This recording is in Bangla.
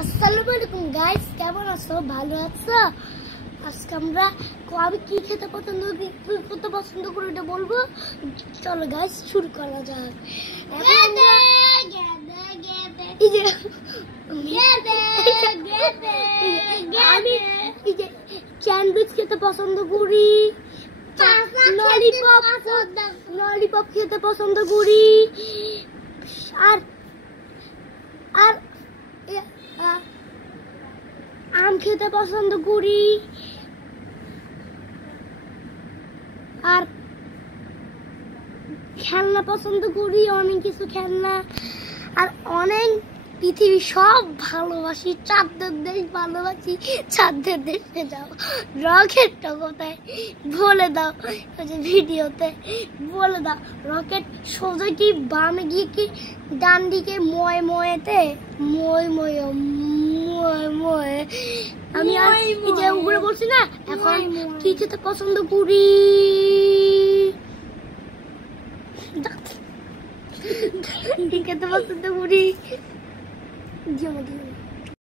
আসসালামু আলাইকুম গাইস, কেমন আছো? ভালো আছো? আজকে আমরা আমি কি খেতে পছন্দ করি এটা বলবো। চলো গাইস শুরু করা যাক। আমি স্যান্ডউইচ খেতে পছন্দ করি, ললিপপ খেতে পছন্দ করি, আর আর আম খেতে পছন্দ করি, আর খেলনা পছন্দ করি, অনেক কিছু খেলনা, আর অনেক পৃথিবী সব ভালোবাসি। চাঁদের দেশ ভালোবাসি। চাঁদের দেশে যাও। রকেটটা কোথায় বলে দাও, ভিডিওতে বলে দাও। রকেট সোজা কি বামে গিয়ে কি ডান দিকে ময়েতে ময়ে আমি যে উপরে বলছি না। এখন কি খেতে পছন্দ করি? কি খেতে পছন্দ করি?